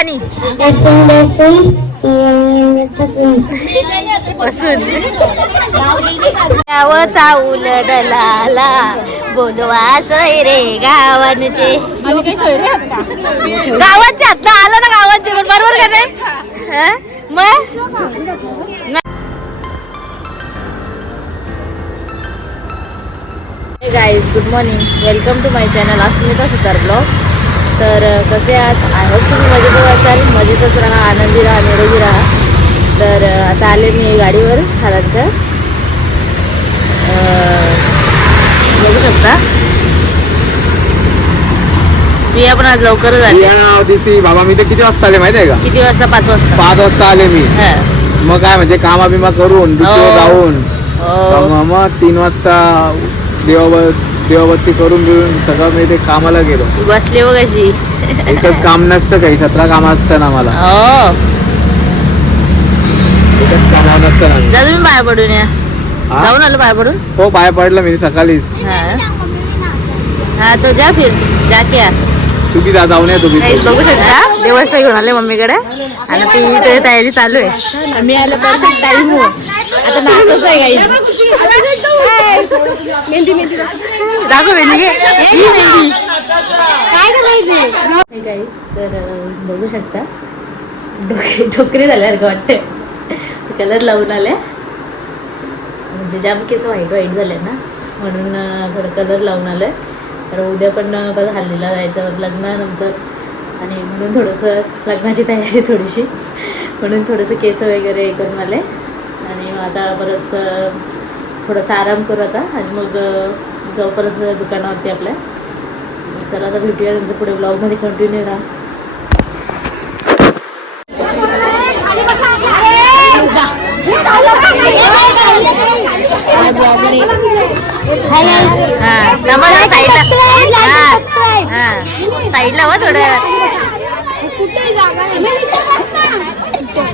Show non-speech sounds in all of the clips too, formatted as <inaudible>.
पाणी. गाव चाऊल दलाला बोलवा सोयरे गावांचे. गावांचे आता आलं ना गावांचे पण बरोबर का नाही? मग? Guys good morning welcome to my channel Asmita Sutar blog तर कसे आहात? आय होप तुम्ही मजेतच असाल. मजेतच राहा आनंदी राहा निरोगी राहा. तर आता आले मी गाडीवर हारांच्या बघू शकता. प्रिया पण आज लवकरच आली. दिवशी बाबा मी तर किती वाजता आले माहिती आहे का? किती वाजता? पाच वाजता. पाच वाजता आले मी. हा. मग काय म्हणजे कामा बिमा करून हो. जाऊन. हो. मग मग तीन वाजता देवाबत देवाबत्ती करून बिरून सगळं मी ते कामाला गेलो. बसले बघ अशी. एकच काम नसतं काही सतरा काम असतं ना मला. हो. एकच कामावर नसतं ना मी. जा तुम्ही पाया पडून या. हा? जाऊन आलो पाया पडून. हो पाय पडलं मी सकाळीच. हा. हा तो जा फिर. जा क्या तू की जा जाऊन या तू की काहीच बघू शकता. देवस्थळ घेऊन आले मम्मीकडे. आणि ती इथे तयारी चालू आहे. आणि मी आलं परफेक्ट टाइम हो. आता नाचच आहे काही मेहंदी मेहंदी. दाखव मेहंदी घे. मेहंदी. काय करायची गाईस तर बघू शकता. डोके डोकरी झाल्यासारखं वाटतं कलर लावून आल्या म्हणजे जाम केस व्हाईट व्हाईट झाले ना. म्हणून थोडं कलर लावून आलं तर उद्या पण अं, परत हल्लीला जायचं लग्नानंतर. आणि म्हणून थोडंसं लग्नाची तयारी <laughs> थोडीशी. म्हणून थोडंसं केस वगैरे हे करून आले. आणि आता परत थोडासा आराम करू आता. आणि मग जाऊ परत दुकानावरती आपल्या. चला आता भेटूया नंतर पुढे ब्लॉगमध्ये कंटिन्यू राहा. हां साईडला हां हां हो थोडं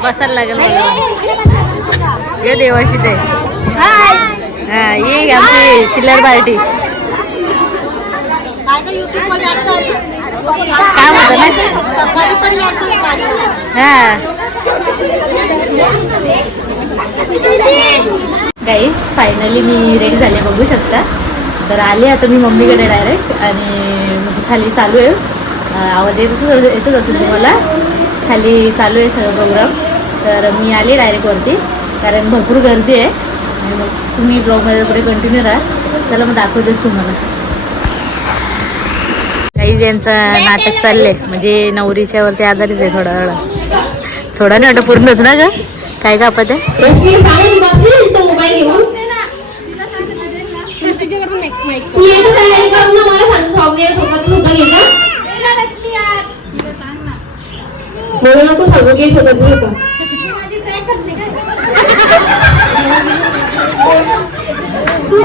बसायला लागेल मला ये देवाशी ते हा ये आमची चिल्लर पार्टी काय म्हणतो ना हा. गाईज फायनली मी रेडी झाले बघू शकता. तर आले आता मी मम्मीकडे डायरेक्ट आणि म्हणजे खाली चालू आहे. आवाज येत असं येतच असेल तुम्हाला. खाली चालू आहे सगळं प्रोग्राम तर मी आले डायरेक्ट वरती कारण भरपूर गर्दी आहे. आणि मग तुम्ही ब्लॉगमध्ये पुढे कंटिन्यू राहा. चला मग दाखवतेच तुम्हाला. काही यांचं नाटक चाललंय. म्हणजे नवरीच्या वरती आधारित आहे थोडा थोडा थोडा नाही पूर्णच ना ग? काय कापत आहे रश्मी सांगून बसली इथं मोबाईल घेऊन तू येतो तयारी करून ना मला सांग सौम्य स्वतःच सुद्धा घे मला नको सांगू घे स्वतःच होतं तू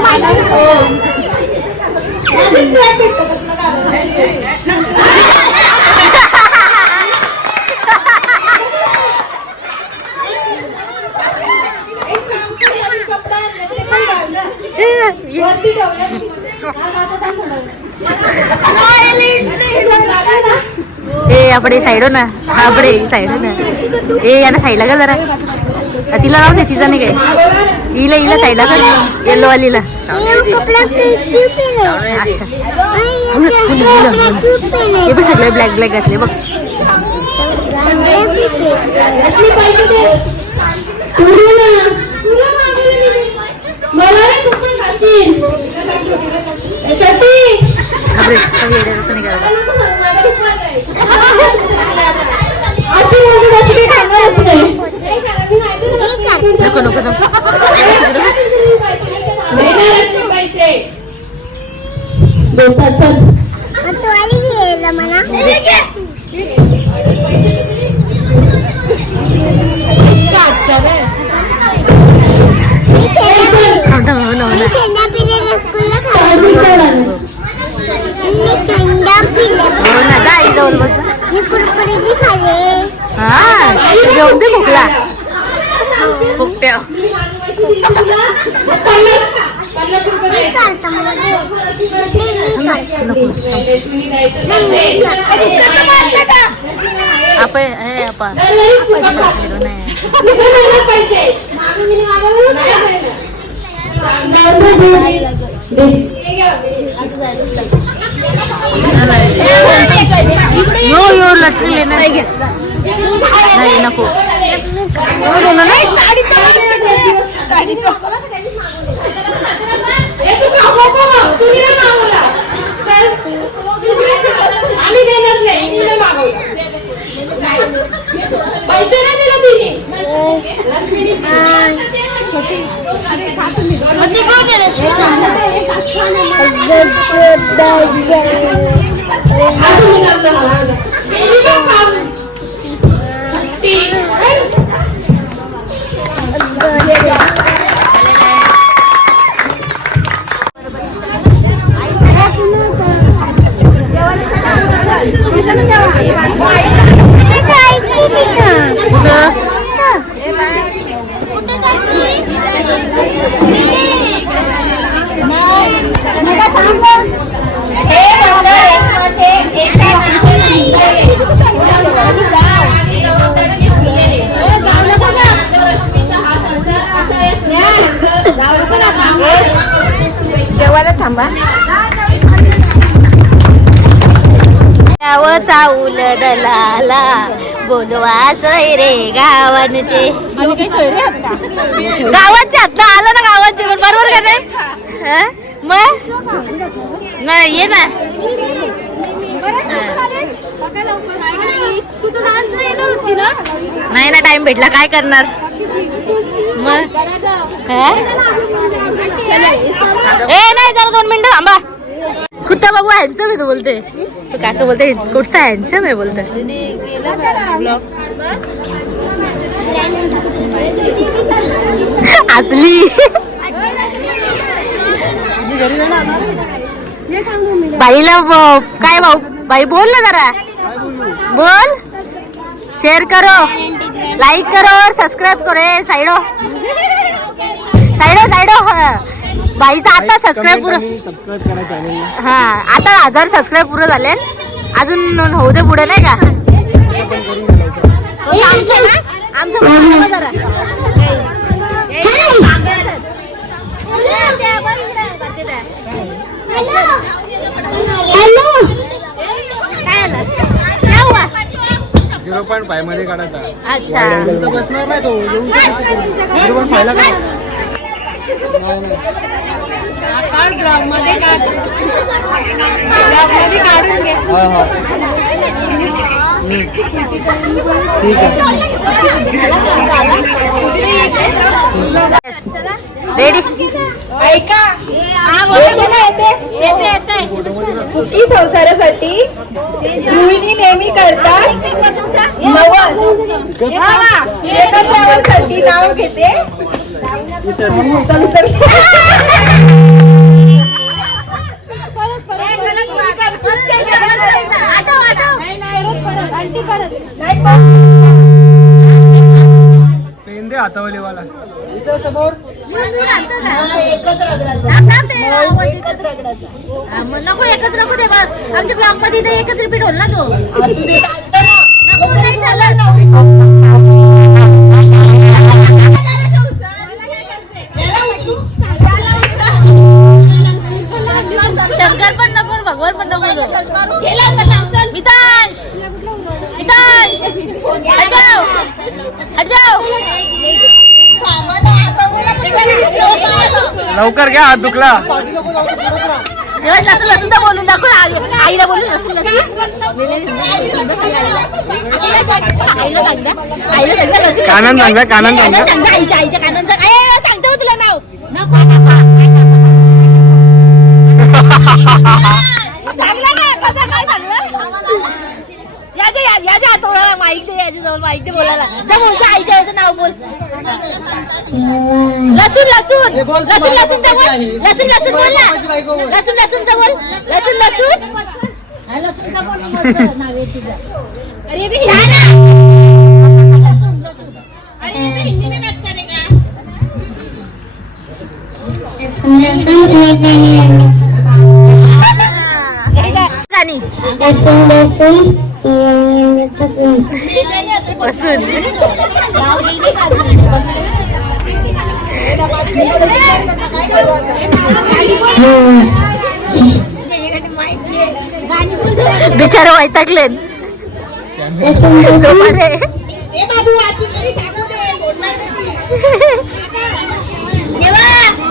ए आपडे साईड हो ना. आपडे साईड हो ना. ए याला साईडला का जरा? तिला लावून दे तिचा नाही काय. हिला हिला साईडला कर. येल्लो वालीला. अच्छा. हे बघ सगळे ब्लॅक ब्लॅक घातले बघ. मला रे तू पण खाशील चट्टी आपले सगळे येड्या असं नाही करायचं. अशी मोठी रेसिपी खाणारच नाही नको नको पैसे बोलतात चल थांब, हो ना, हो ना. हो ना जा आई जवळ बस. हा जेवण दे. भुकला फुकट्या. आपण हे आपण. फुकट हे घ्या. यो यो नाही नको आम्ही देणार नाही तू नाही मागवला नाही पैसे नाही दिले तिने. रश्मीने दिले. म्हणजे थांबा. गाव चाऊल दलाला बोलवा रे गावांचे. गावांचे आता आलं ना गावांचे पण बरोबर का नाही? हं? मग? नाही ये ना. नाही ना? टाइम भेटला. काय करणार? मग? ए नाही जरा दोन मिनिटं थांबा. कुत्ता बाबू हँडसम आहे तू बोलते. तो काका बोलते कुत्ता हँडसम आहे बोलते. आचली बाईला काय भाऊ? बाई बोल ना जरा. बोल. शेअर करो. लाईक करो और सब्सक्राइब करो ए साइडो बाईचा आता सबस्क्राईब पुरं. हा आता हजार सबस्क्राईब पुरं झाले अजून होऊ दे पुढे नाही का? आमचं? झिरो पॉईंट फायमध्ये काढायचा. अच्छा. रेडी ऐका सुखी संसारासाठी गृहिणी नेहमी करतात. नवस. एकत्र नाव घेते. चल, चल. पेन दे हातावलेवाला. नको एकच नको दे बा. आमच्या ब्लॉगमध्ये इथे एकच रिपीट होईल ना तो. असू दे, लवकर घ्या हात दुखला. लसूण बोलून दाखव. आईला बोलून कानान सांगा, कानान सांगा. आईच्या आईच्या कानान सांग. ए, सांगते हो तुला नाव. <laughs> नको नको चांगलं ना कसं काय चांगलं याच्या या- याच्या हातोळा माईक दे याच्या जवळ माईक दे बोलायला जा बोलतो आईच्या आईचं नाव बोल लसूण लसूण लसूण लसूण चा बोल लसूण लसूण बोल ना लसूण लसूण चा बोल लसूण लसूण हा, लसूण चा बोल ना, बोलतो नाव आहे तुझं. अरे भी जा ना. लसूण, लसूण. अरे ये तो हिंदी में बात करेगा गाणी बसून. बिचारे वैतागले.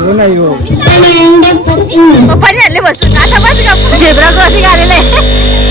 हो नाही हो. पप्पाने आणले बसून. आता बस गप्प. झेब्रा क्रॉसिंग आलेलं आहे.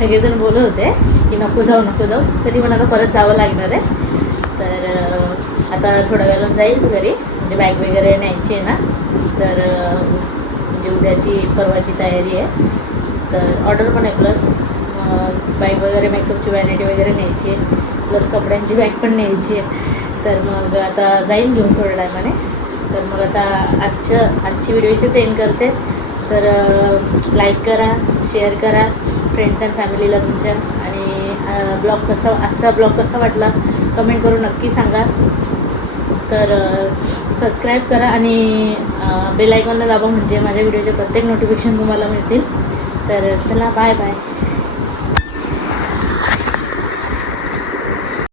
सगळेजण बोलत होते की नको जाऊ नको जाऊ. तरी पण आता परत जावं लागणार आहे. तर आता थोड्या वेळानं जाईल घरी. म्हणजे बॅग वगैरे न्यायची आहे ना. तर म्हणजे उद्याची परवाची तयारी आहे. तर ऑर्डर पण आहे प्लस बॅग वगैरे मेकअपची व्हॅनिटी वगैरे न्यायची आहे. प्लस कपड्यांची बॅग पण न्यायची आहे. तर मग आता जाईन घेऊन थोड्या टायमाने तर मग आता आजच्या आजची व्हिडिओ इथेच एंड करते. तर लाईक करा शेअर करा फ्रेंड्स अँड फॅमिलीला तुमच्या. आणि ब्लॉग कसा आजचा ब्लॉग कसा वाटला कमेंट करून नक्की सांगा. तर सबस्क्राईब करा आणि बेल आयकॉनला दाबा म्हणजे माझ्या व्हिडिओचे प्रत्येक नोटिफिकेशन तुम्हाला मिळतील. तर चला बाय बाय